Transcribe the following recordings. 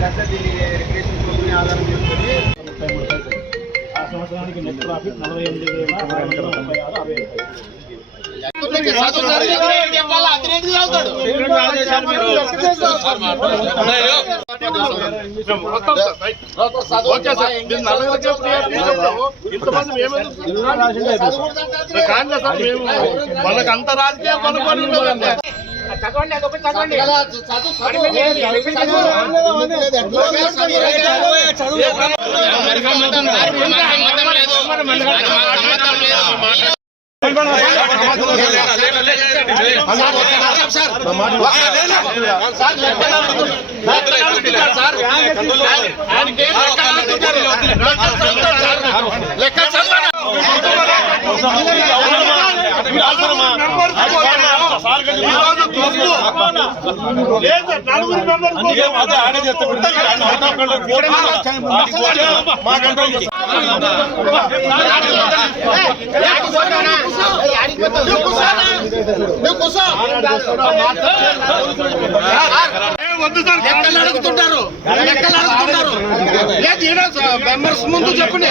లేకపోతే దీన్ని రిక్రియేషన్ కోసం ఆధారం చేసుకొని ముప్పై మూడు పైసలు ఆ సంవత్సరానికి నెట్ ప్రాఫిట్ నలభై ఎనిమిది వేల ఆరు వందల ముప్పై ఆరు అరవై ఓకే సార్ మీరు నలుగురు చెప్పి చెప్పాము ఇంతమంది మేమే కానీ సార్ మేము వాళ్ళకి అంత రాజకీయం కొనుక్కొని ఉండదండి లెక్క వద్దు సార్ లెక్కలు అడుగుతుంటారు. లెక్కలు అడుగుతుంటారు. మెంబర్స్ ముందు చెప్పండి.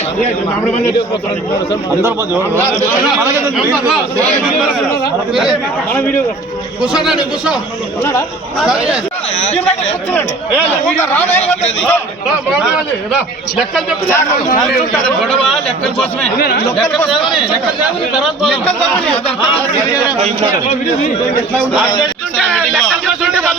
కూర్చోనండి కూర్చో. లెక్కలు చెప్పి గొడవ లెక్కల కోసమే లెక్కలు చదవని,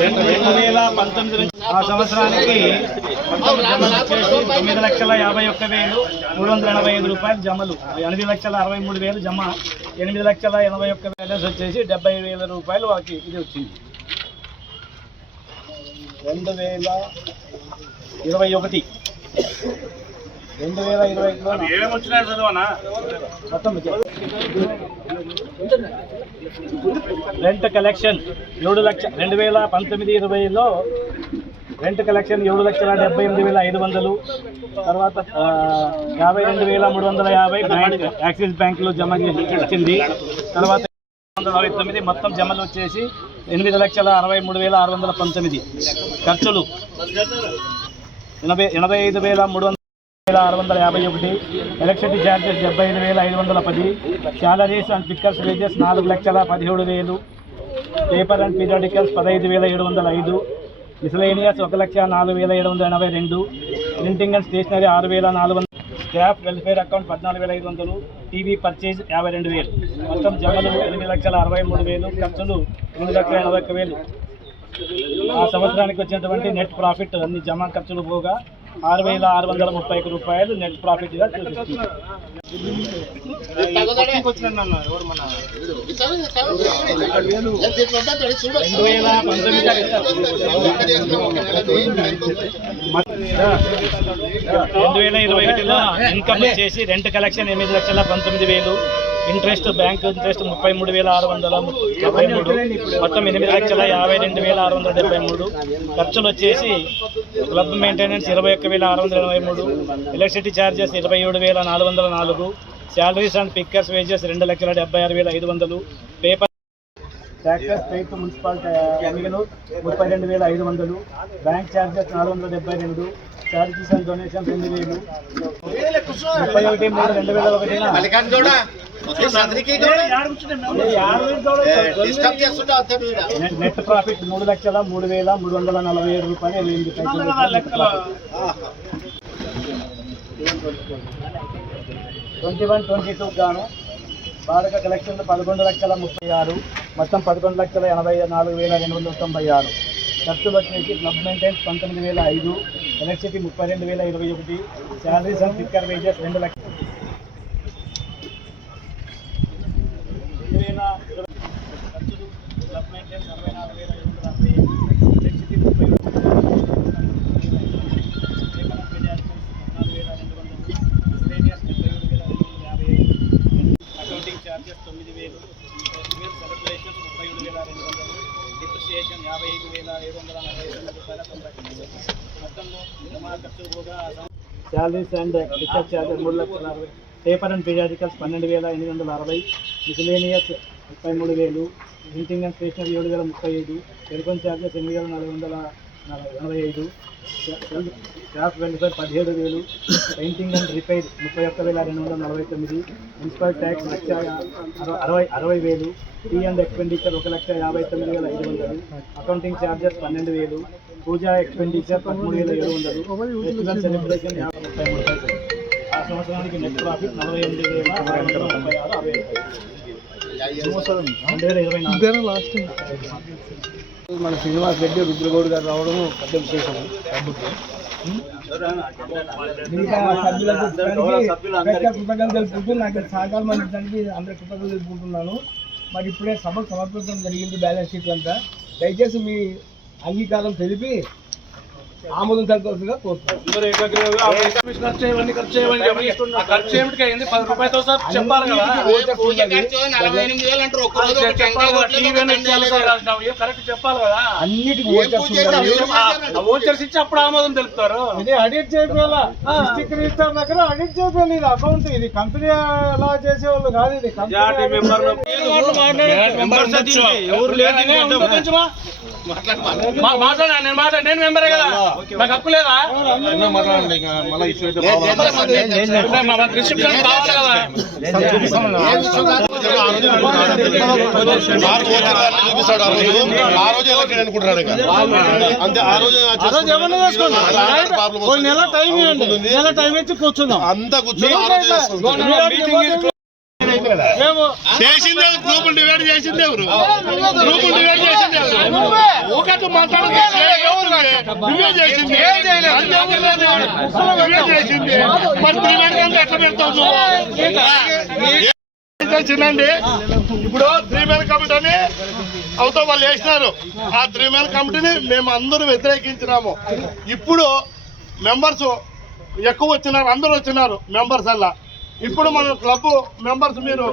రెండు వేల పంతొమ్మిది నుంచి ఆ సంవత్సరానికి వచ్చేసి తొమ్మిది లక్షల యాభై ఒక్క వేలు మూడు వందల ఎనభై ఐదు రూపాయలు జమలు. ఎనిమిది లక్షల అరవై మూడు వేలు జమ. ఎనిమిది లక్షల ఎనభై ఒక్క బ్యాలెన్స్ వచ్చేసి డెబ్బై వేల రూపాయలు వాకి ఇది వచ్చింది. రెండు వేల ఇరవై ఒకటి రెండు వేల ఇరవై మొత్తం రెంట్ కలెక్షన్ ఏడు లక్ష రెండు వేల పంతొమ్మిది ఇరవైలో రెంట్ కలెక్షన్ ఏడు లక్షల డెబ్బై ఎనిమిది వేల ఐదు వందలు. తర్వాత యాభై రెండు వేల మూడు వందల యాభై బ్యాంక్ యాక్సిస్ బ్యాంకులో జమ చేసి ఇచ్చింది. తర్వాత వందల అరవై తొమ్మిది మొత్తం జమలు వచ్చేసి ఎనిమిది లక్షల అరవై మూడు వేల ఆరు వందల పంతొమ్మిది ఖర్చులు. ఎనభై ఎనభై ఐదు వేల మూడు వందల వేల ఆరు వందల యాభై ఒకటి. ఎలక్ట్రిసిటీ ఛార్జెస్ డెబ్బై ఐదు వేల ఐదు వందల పది. శాలరీస్ అండ్ పిక్కర్స్ వేజెస్ నాలుగు లక్షల పదిహేడు వేలు. పేపర్ అండ్ పీరియాడికల్స్ పదహైదు వేల ఏడు వందల ఐదు. మిసలేనియస్ ఒక లక్ష నాలుగు వేల ఏడు వందల ఎనభై రెండు. ప్రింటింగ్ అండ్ స్టేషనరీ ఆరు వేల నాలుగు వందల స్టాఫ్ వెల్ఫేర్ అకౌంట్ పద్నాలుగు వేల ఐదు వందలు. టీవీ పర్చేజ్ యాభై రెండు వేలు. మొత్తం జమలు ఎనిమిది లక్షల అరవై మూడు వేలు. ఖర్చులు రెండు లక్షల ఎనభై ఒక్క వేలు. ఆ సంవత్సరానికి వచ్చినటువంటి నెట్ ప్రాఫిట్ అన్ని జమా ఖర్చులు పోగా ఆరు వేల ఆరు వందల ముప్పై ఒక్క రూపాయలు నెట్ ప్రాఫిట్గా రెండు వేల పంతొమ్మిది రెండు వేల ఇరవై ఒకటిలో ఇన్కమ్ వచ్చేసి రెంట్ కలెక్షన్ ఎనిమిది లక్షల పంతొమ్మిది వేలు. ఇంట్రెస్ట్ బ్యాంక్ ఇంట్రెస్ట్ ముప్పై మూడు వేల ఆరు వందల డెబ్బై మూడు. మొత్తం ఎనిమిది లక్షల యాభై రెండు వేల ఆరు వందల డెబ్బై మూడు. ఖర్చులు వచ్చేసి క్లబ్ మెయింటెనెన్స్ ఇరవై ఒక్క వేల ఆరు వందల ఎనభై మూడు. ఎలక్ట్రిసిటీ ఛార్జెస్ ఇరవై ఏడు వేల నాలుగు వందల నాలుగు. శాలరీస్ అండ్ పిక్కర్స్ వేజెస్ రెండు లక్షల డెబ్బై ఆరు వేల ఐదు వందలు. పేపర్ ట్యాక్సెస్ పెయిడ్ మున్సిపాలిటీ ఎన్నికలు ముప్పై రెండు వేల ఐదు వందలు. బ్యాంక్ ఛార్జెస్ నాలుగు వందల డెబ్బై రెండు. ఛార్జెస్ అండ్ డొనేషన్ రెండు వేలు. ముప్పై ఒకటి మూడు రెండు వేల ఒకటిన నెట్- ప్రాఫిట్ మూడు లక్షల మూడు వేల మూడు వందల నలభై ఏడు రూపాయలు ఇరవై ఎనిమిది. ట్వంటీ వన్ ట్వంటీ టూ గాను బాధక కలెక్షన్లు పదకొండు లక్షల ముప్పై ఆరు మొత్తం పదకొండు లక్షల ఎనభై నాలుగు వేల రెండు వందల తొంభై ఆరు. ఖర్చులు వచ్చేసి క్లబ్ మెయింటెన్స్ పంతొమ్మిది వేల ఐదు ఎలక్ట్రిసిటీ ముప్పై రెండు వేల ఇరవై ఒకటి శాలరీస్ అండ్ ఫిక్కర్ వేజెస్ రెండు లక్షలు ఛార్జెస్ తొమ్మిది వేలు వేలు ముప్పై వేల రెండు డిప్రిసియేషన్ యాభై ఐదు వేల ఏడు వందల నలభై తొమ్మిది రూపాయల తొంభై శాలరీస్ అండ్ రీఛార్జ్ ఛార్జెస్ మూడు లక్షల అరవై. పేపర్ అండ్ పీరియాడికల్స్ పన్నెండు వేల ఎనిమిది వందల అరవై. మిసిలేనియస్ ముప్పై మూడు వేలు ప్రింటింగ్ అండ్ స్టేషనరీ ఏడు వేల ముప్పై ఐదు టెలిఫోన్ ఛార్జెస్ ఎనిమిది వేల నాలుగు వందల నలభై ఎనభై ఐదు క్రాఫ్ట్ వెల్ఫేర్ పదిహేడు వేలు పెయింటింగ్ అండ్ రిపేర్ ముప్పై ఒక్క వేల రెండు వందల నలభై తొమ్మిది మున్సిపల్ ట్యాక్స్ లక్ష అరవై- అరవై అరవై వేలు టీ అండ్ ఎక్స్పెండిచర్ ఒక లక్ష యాభై తొమ్మిది వేల ఐదు వందలు అకౌంటింగ్ ఛార్జెస్ పన్నెండు వేలు పూజా ఎక్స్పెండిచర్ పదమూడు వేల ఏడు వందలు ఫెస్టివల్ సెలబ్రేషన్ యాభై ముప్పై మూడు ఆ సంవత్సరానికి నెట్ ప్రాఫిట్ నలభై ఎనిమిది వేల ముప్పై ఆరు అరవై మన శ్రీనివాస్ రెడ్డి రుద్రగౌడ్ గారు రావడం పెద్ద విశేషం. కృతజ్ఞతలు తెలుపుకుంటూ నాకు సహకారం అందించడానికి అందరి కృతజ్ఞతలు తెలుపుకుంటున్నాను. మరి ఇప్పుడే సభకు సమర్పించడం జరిగింది బ్యాలెన్స్ షీట్ అంతా దయచేసి మీ అంగీకారం తెలిపి ఆమోదం తెలపాల్సిందిగా అన్నిటికీ ఓచర్స్ ఇచ్చి అప్పుడు ఆమోదం తెలుపుతారు. ఇది అడిట్ చేయాలా డిస్ట్రిక్ట్ రిజిస్టర్ దగ్గర అడిట్ చేయాలి ఇది అకౌంట్ ఇది కంపెనీ అలా చేసేవాళ్ళు కాదు ఇది. ఎవరు లేదు మాట్లాడా నేను మాట్లాడ నేను మెంబరే కదా నాకు హక్కు లేదా మాట్లాడండి ఇంకా మళ్ళీ ఇష్యూ అయితే మా- మా రిసెప్షన్ కావాలి కదా చూపిస్తాడు ఆ రోజు ఆ రోజు ఎలక్టెడ్ అనుకుంటున్నాడు ఇక. అంతే ఆ రోజు ప్రాబ్లం నెల టైం ఇవ్వండి నెల టైం ఇచ్చి కూర్చుందాం అంతా కూర్చొని మేము చేసిందే గ్రూపులు డివైడ్ చేసిందే ఎవరు? గ్రూపులు డివైడ్ చేసిందే ఎవరు? ఊకట్టు మాట్లాడితే నువ్వే. చేసింది నువ్వే చేసింది. మరి త్రీ మెంబర్స్ ఎట్లా పెడతావు నువ్వు? చిన్నండి ఇప్పుడు త్రీ మెన్ కమిటీ అని అవుతా వాళ్ళు వేసినారు. ఆ త్రీ మెన్ కమిటీని మేము అందరూ వ్యతిరేకించినాము. ఇప్పుడు మెంబర్స్ ఎక్కువ వచ్చినారు అందరూ వచ్చినారు మెంబర్స్ అలా. ఇప్పుడు మన క్లబ్ మెంబర్స్ మీరు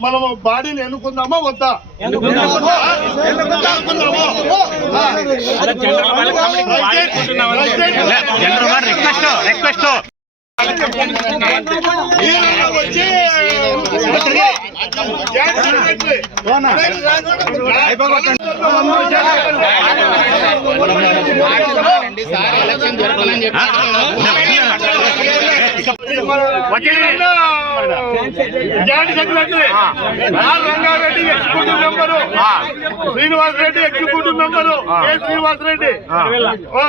మనము బాడీని ఎన్నుకుందామా వద్దా? వచ్చి joint secretary R Rangareddy executive member. Srinivas Reddy executive member. K Srinivas Reddy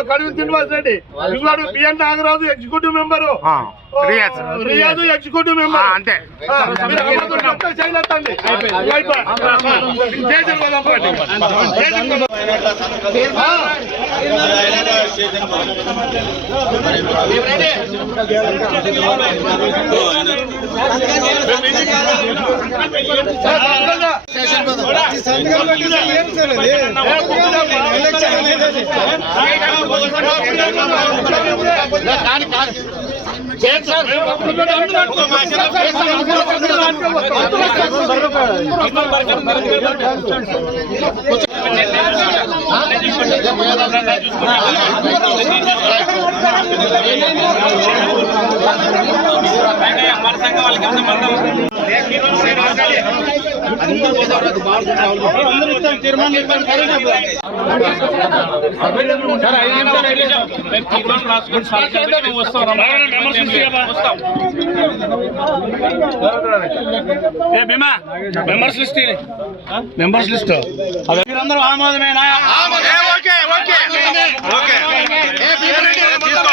కడుపు శ్రీనివాస్ రెడ్డి ఇంకోటి BN Nagaraju executive member. Riyaz Riyaz executive member. అంతే చేయలేదండి చేసిన పోదాం పార్టీ చేసిన పోదాం. ఆ. మెంబర్స్ లిస్ట్ మెంబర్స్ లిస్ట్ మీరందరూ ఆమోదమేనా సార్ అందరూ వస్తాం సార్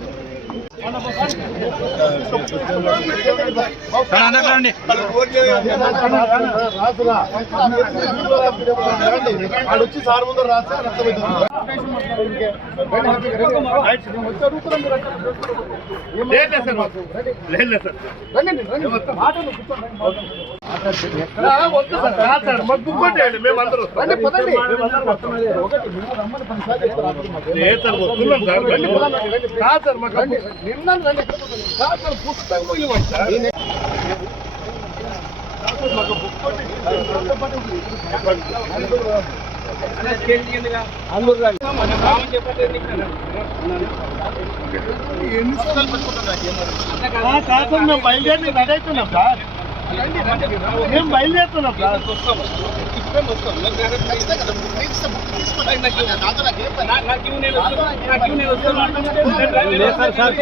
పోతున్నా సారు చేసిపోతామంటున్నాం వచ్చి సార్ ముందు రాస్తే మేము కాదు సార్ మాకు సార్. మేము బయలుదేరుతున్నాం సార్. మేము బయలుదేరి రెడీ అవుతున్నాం సార్ మేము బయలుదేరుతున్నాం సార్ కాదు,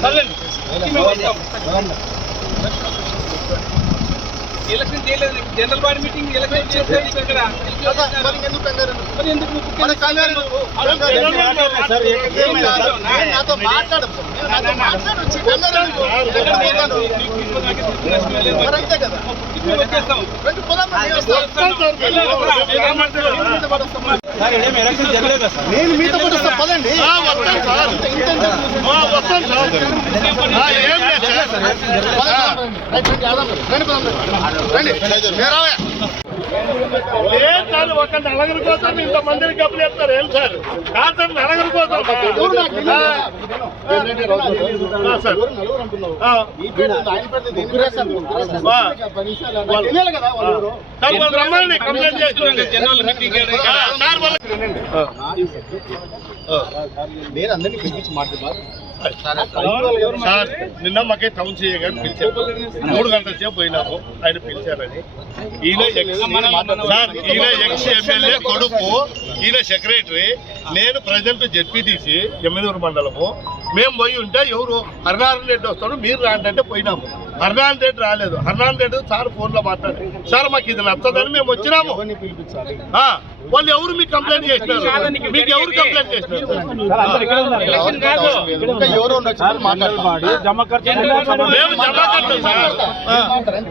అదే సార్. ఎలక్షన్ చేయలేదు జనరల్ బాడీ మీటింగ్ ఎలక్షన్ చేసేది ఇక్కడ మరి ఎందుకు నాతో మాట్లాడు. నేను మీతో వస్తాను పదండి వస్తాను సార్ వస్తాను సార్ ఆ, ఏం లేదు సార్ లేదు సార్ ఒక నలుగురి కోసం ఇంత కప్పులు చెప్తారు ఏం సార్ కాదు సార్ కోసం రమ్మని కంప్లైంట్ నేను అందరినీ పిలిపించి మాట్లాడారు సార్ నిన్న మాకే టౌన్ సీఏ పిలిచారు. మూడు గంటల సేపు పోయినాము ఆయన పిలిచారని. ఈయన ఎక్స్ సార్ ఈయన ఎక్స్ ఎమ్మెల్యే కొడుకు ఈయన సెక్రటరీ నేను ప్రజెంట్ జెడ్పీటీసీ ఎమ్మెనూరు మండలము మేము పోయి ఉంటే ఎవరు హరినారాయణ రెడ్డి వస్తాడు మీరు రాండి అంటే పోయినాము. హరినారాయణ రెడ్డి రాలేదు. హరినారాయణ రెడ్డి సార్ ఫోన్లో మాట్లాడి సార్ మాకు ఇది నచ్చదని మేము వచ్చినాము. వాళ్ళు ఎవరు మీకు కంప్లైంట్ చేసినారు? మీకు ఎవరు కంప్లైంట్ చేసినారు? మేము జమ కట్టాం సార్. ఆ,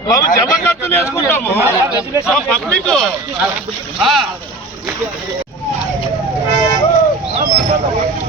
మేము జమ కట్టులు వేసుకుంటాము పబ్లిక్. ఆ. ఫోన్